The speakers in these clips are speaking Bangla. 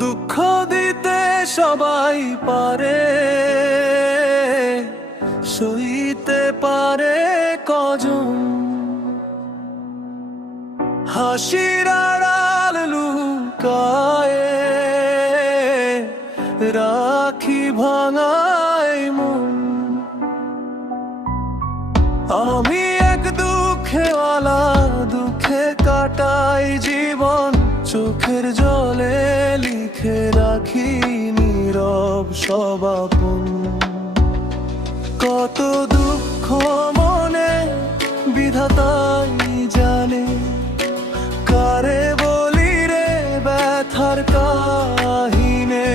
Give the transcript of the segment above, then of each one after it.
দুঃখ দিতে সবাই পারে, সইতে পারে কজন? হাসির আড়াল লুকায়ে রাখি ভাঙায় মন। আমি এক দুঃখেওয়ালা, দুঃখে কাটাই জীবন, চোখের জলে লিখে রাখি নীরব সব আপন। কত দুঃখ মনে বিধাতাই জানে, কারে বলি রে ব্যথার কাহিনে।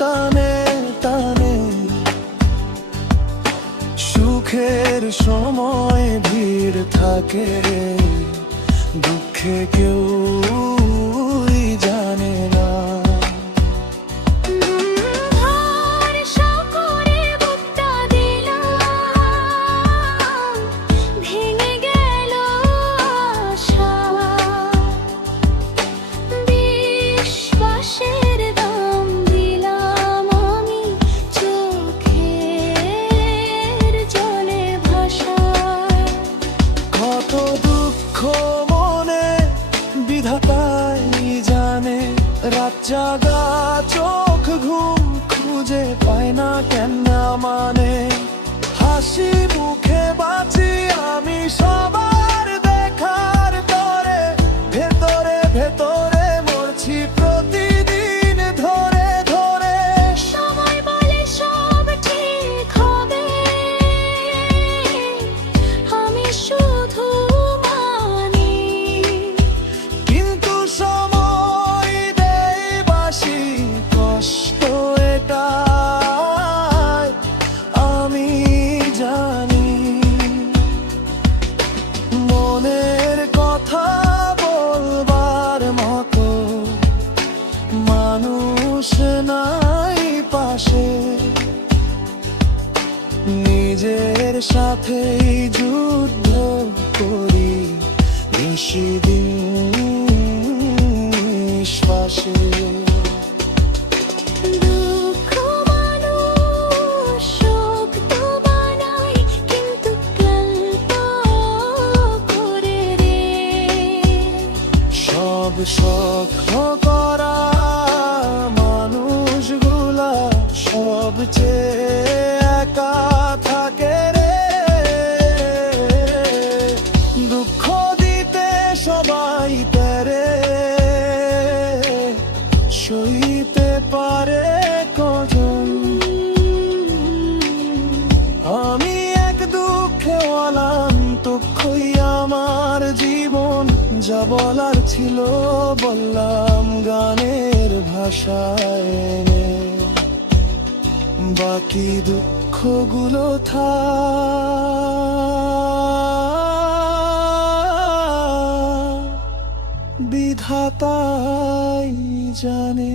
টানে টানে সুখের সময় ভিড় থাকে, দুঃখে কেউ জানে না। রাত জাগা চোখ ঘুম খুঁজে পায় না কেন মানে, হাসি মুখে বাঁচি আমি সবার দেখার তরে, ভেতরে ভেতরে মরছি প্রতিদিন ধরে ধরে। সময় বলে সব ঠিক হবে, আমি শুধু মানি, কিন্তু কষ্ট এটাই আমি জানি। মনের কথা বলবার মতো মানুষ নাই পাশে, নিজের সাথেই যুদ্ধ করি নিশিদিন শ্বাসে। সব সখ্য করা মানুষগুলা সবচেয়ে একা থাকে রে, দুঃখ দিতে সবাই পারে, সইতে পারে কজন? আমি এক দুঃখেওয়ালা, দুঃখই আমার জীবন, যা বলার ছিল বললাম গানের ভাষায়, বাকি দুঃখগুলো বিধাতাই জানে।